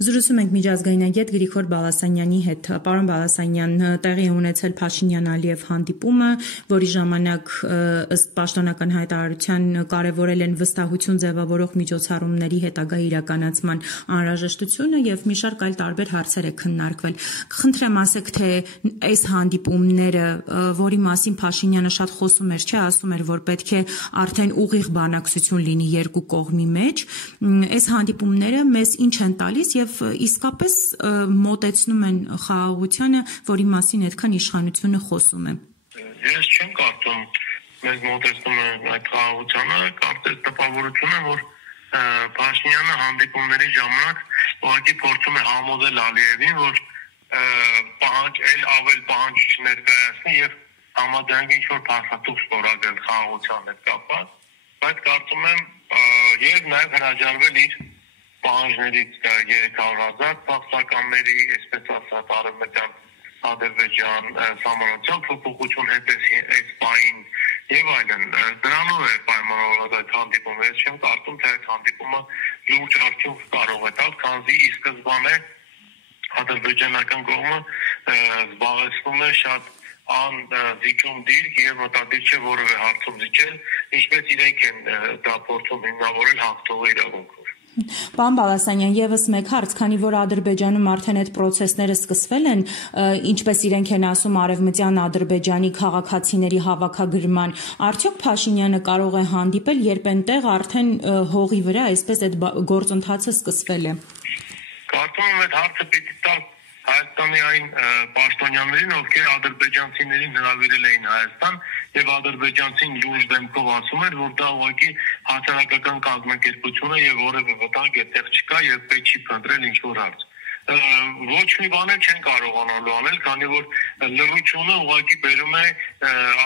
Զրուցում ենք միջազգայնագետ Գրիգոր Բալասանյանի հետ։ Պարոն Բալասանյան, տեղի է ունեցել Փաշինյան-Ալիև հանդիպումը, որի ժամանակ ըստ պաշտոնական հայտարարության կարևորել են վստահություն ձևավորող միջոցառումների հետագա իրականացման անհրաժեշտությունը եւ մի շարք այլ տարբեր հարցեր է քննարկվել։ Խնդրեմ ասեք, թե այս հանդիպումները, որի մասին Փաշինյանը շատ խոսում էր, չէ, ասում էր, որ պետք է արդեն ուղիղ բանակցություն լինի երկու կողմի մեջ, այս հանդիպումները մեզ ինչ են տալիս եւ իսկապես մոտեցնում են խաղաղությանը, որի մասին այդքան իշխանությունը խոսում է։ Ես չեմ կարծում մեզ մոտեցնում են այդ խաղաղությանը, կարծես տպավորություն է, որ Փաշինյանը հանդիպումների ժամանակ ուղղակի փորձում է համոզել Ալիևին, որ ավել պահանջ չներկայացնի եւ համաձայնվի ինչ-որ փաստաթուղթ ստորագրել խաղաղության հետ կապված, բայց կարծում եմ եւ նաեւ հրաժարվել իր պահանջներից 300,000 փախստականների, այսպես ասած, արևմտյան Ադրբեջան սահմանության փոփոխություն այս պահին եւ այլն։ Դրանով է պայմանավորված այդ հանդիպումը։ Ես չեմ կարծում, թե այդ հանդիպումը լուրջ արդյունք կարող է տալ, քանզի ի սկզբանե ադրբեջանական կողմը զբաղեցնում է շատ անզիջում դիրք եւ մտադիր չէ որևէ հարցում զիջել, ինչպես իրենք են դա փորձում հիմնավորել հաղթողի իրավունքով։ Պարոն Բալասանյան, եւս մեկ հարց, քանի որ Ադրբեջանում արդեն այդ process-ները սկսվել են, ինչպես իրենք են ասում, արևմտյան Ադրբեջանի քաղաքացիների հավաքագրման, արդյոք Փաշինյանը կարող է հանդիպել, երբ այնտեղ արդեն հողի վրա այսպես այդ գործընթացը սկսվել է։ Կարծում եմ այդ հարցը պիտի տալ Հայաստանի այն պաշտոնյաներին, ովքեր ադրբեջանցիներին հրավիրել էին Հայաստան եւ ադրբեջանցին լուրջ դեմքով ասում էր, որ դա ուղղակի հասարակական կազմակերպություն է եւ որևէ վտանգ այդտեղ չկա եւ պետք չի փնտրել ինչ-որ հարց։ Ոչ մի բան չեն կարողանալու անել, քանի որ լռությունը ուղղակի բերում է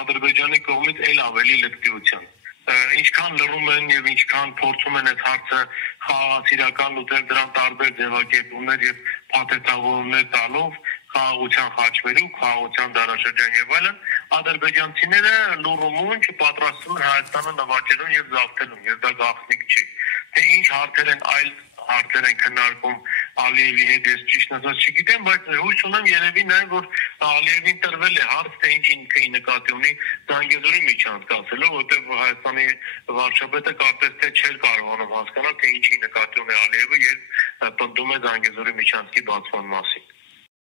Ադրբեջանի կողմից այլ ավելի լկտիության։ Ինչքան լռում են եւ ինչքան փորձում են այդ հարցը խաղաղասիրական ուտել դրան տարբեր ձևակերպումներ եւ փաթեթավորումներ տալով խաղաղության խաչվելու, խաղաղության դարաշրջան եւ այլն, ադրբեջանցիները լուրումուն չպատրաստվում են Հայաստանը նվաճելուն եւ զավթելուն, եւ դա գաղտնիք չի։ Թե ինչ հարցեր են այլ հարցեր են քննարկում Ալիևի հետ, ես ճիշտ ասած չգիտեմ, բայց հույս ունեմ երևի նաեւ որ Ալիևին տրվել է հարց, թե ինչ ինքը նկատի ունի Զանգեզուրի միջանցկացելով, որտեղ Հայաստանի վարչապետը կարծես թե չէր կարողանում հասկանալ, թե ինչի նկատի ունի Ալիևը, երբ պնդում է Զանգեզուրի միջանցքի բացման մասին։